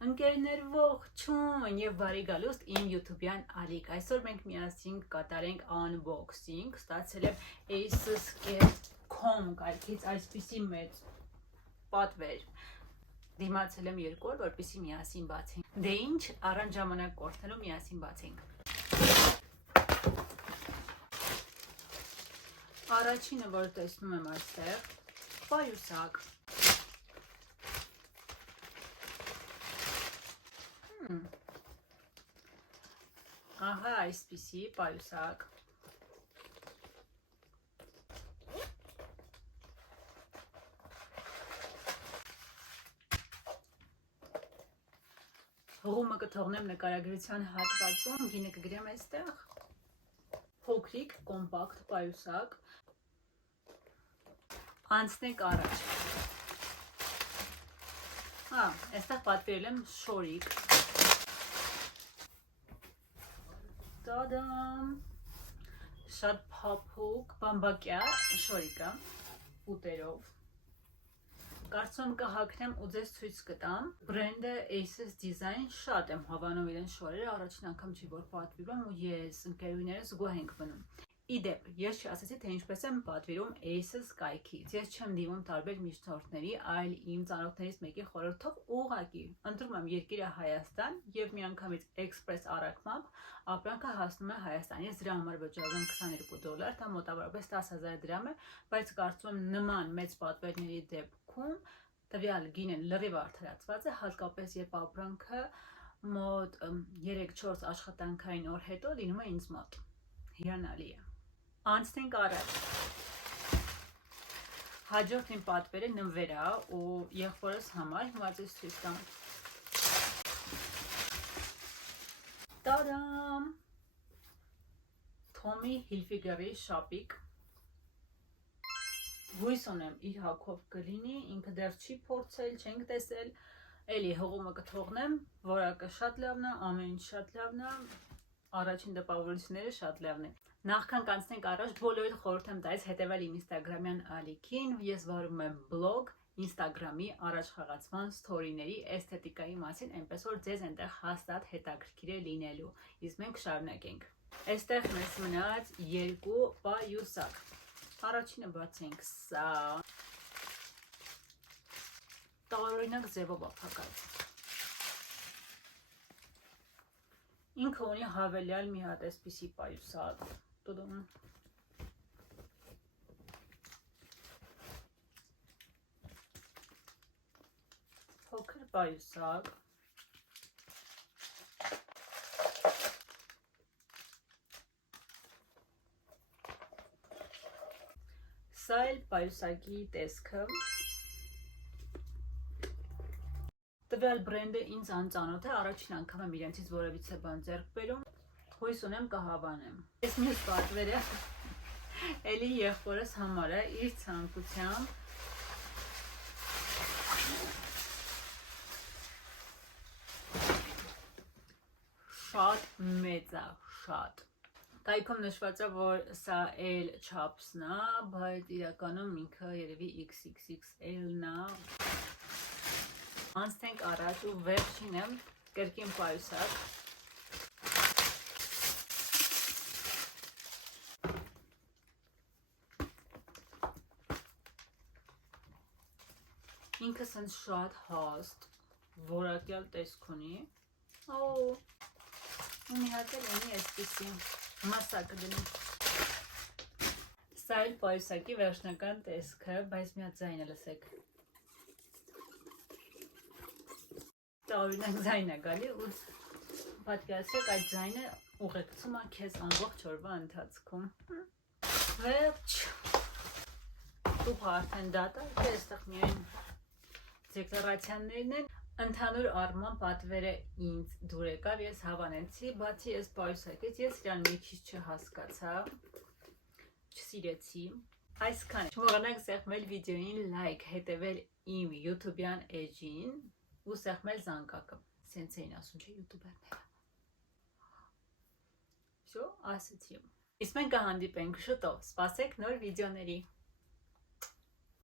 Ընկերներ ողջույն եւ բարի գալուստ իմ յութուբյան ալիք։ Այսօր մենք միասին կատարենք unboxing, ստացել եմ ASOS.com կայքից այսպիսի մեծ պատվեր։ Դիմացել եմ երկու օր, որպեսզի միասին բացենք։ Դե ինչ, առանց ժամանակ կորցնելու միասին բացենք։ Առաջինը, որ տեսնում եմ այստեղ, պայուսակ։ Ահա այսպիսի պայուսակ։ Հղումը կթողնեմ նկարագրության հատվածում, գինը կգրեմ այստեղ։ Փոքրիկ, կոմպակտ պայուսակ։ Անցնենք առաջ։ Այստեղ պատվիրել եմ շորիկ։ Տադամ, շատ փափուկ, բամբակյա շորիկը, ուտերով։ Կարծում կհագնեմ ու ձեզ ցույց կտամ։ Բրենդը ASOS դիզայն, շատ եմ հավանում իրեն շորերը, առաջին անգամ չի որ պատվիրում ու ես ընկերուներս գոհ ենք մնում։ Իդեպ, ես չասեցի, թե ինչպես եմ պատվիրում ASOS կայքից։ Ես չեմ դիմում տարբեր միջնորդների, այլ իմ ծանոթներից մեկի խորհրդով ուղղակի ընտրում եմ երկիրը Հայաստան եւ միանգամից էքսպրես առաքմամբ ապրանքը հասնում է Հայաստանից, դրա համար վճարում $22, դա մոտավորապես 10,000 դրամ է, բայց կարծում եմ նման մեծ պատվերների դեպքում տվյալ գինը լրիվ արդարացված է, հատկապես երբ ապրանքը մոտ 3-4 աշխատանքային օր հետո լինում է ինձ մոտ։ Հիանալի է։ Անցնենք առաջ։ Հաջորդ իմ պատվերը նվեր է ու եղբորս համար, հիմա ձեզ ցույց տամ։ Տադամ։ Թոմի Հիլֆիգերի շապիկ։ Հույս ունեմ իր հագով կլինի, ինքը դեռ չի փորձել, չենք տեսել, էլի հղումը կթողնեմ, որակը շատ լավն է, ամեն ինչ շատ լավն է, առաջին տպավորությունները շատ լավն է։ Նախքան կանցնենք առաջ, բոլորիդ խորհուրդ եմ տալիս հետևել իմ ինստագրամյան ալիքին, ես վարում եմ բլոգ ինստագրամի առաջխաղացման սթորիների էսթետիկայի մասին, այնպես որ ձեզ այնտեղ հաստատ հետաքրքիր է լինելու, իսկ մենք շարունակենք։ Այստեղ մեզ մնաց երկու պայուսակ։ Առաջինը բացենք սա։ Տարօրինակ ձևով է փակած։ Ինքը ունի հավելյալ մի հատ այսպիսի պայուսակ։ Փոքր պայուսակ։ Սա էլ պայուսակի տեսքը։ Տվյալ բրենդը ինձ անծանոթ է, առաջին անգամ եմ իրենցից որևիցե բան ձեռք բերում, հույս ունեմ կհավանեմ։ Ես մյուս պատվերը էլի եղբորս համար է, իր ցանկությամբ։ Շատ մեծ է, շատ։ Կայքում նշված է, որ սա L չափսն է, բայց իրականում ինքը երևի XXXL-ն է։ Անցնենք առաջ ու վերջինը կրկին պայուսակ։ Ինքը սենց շատ հաստ, որակյալ տեսք ունի։ Ու մի հատ էլ ունի այսպիսի մասա կդնի։ Սա էլ պայուսակի վերջնական տեսքը, բայց մի հատ ձայնը լսեք։ Տարօրինակ ձայն է գալի ու պատկերացրեք այդ ձայնը ուղեկցում է քեզ ամբողջ օրվա ընթացքում։ Վերջ։ Տուփը արդեն դատարկ է, այստեղ միայն դեկլարացիաներն են։ Ընդհանուր առմամբ պատվերը ինձ դուր եկավ, ես հավանեցի, բացի այս պայուսակից ես իրան մի քիչ չհասկացա, չսիրեցի։ Այսքան է։ Չմոռանաք սեղմել վիդեոին լայք, հետևել իմ յութուբյան էջին ու սեղմել զանգակը։ Սենց էին ասում, չէ, յութուբերները։ Всё, ասացի։ Իսկ մենք կհանդիպենք շուտով, սպասեք նոր վիդեոների։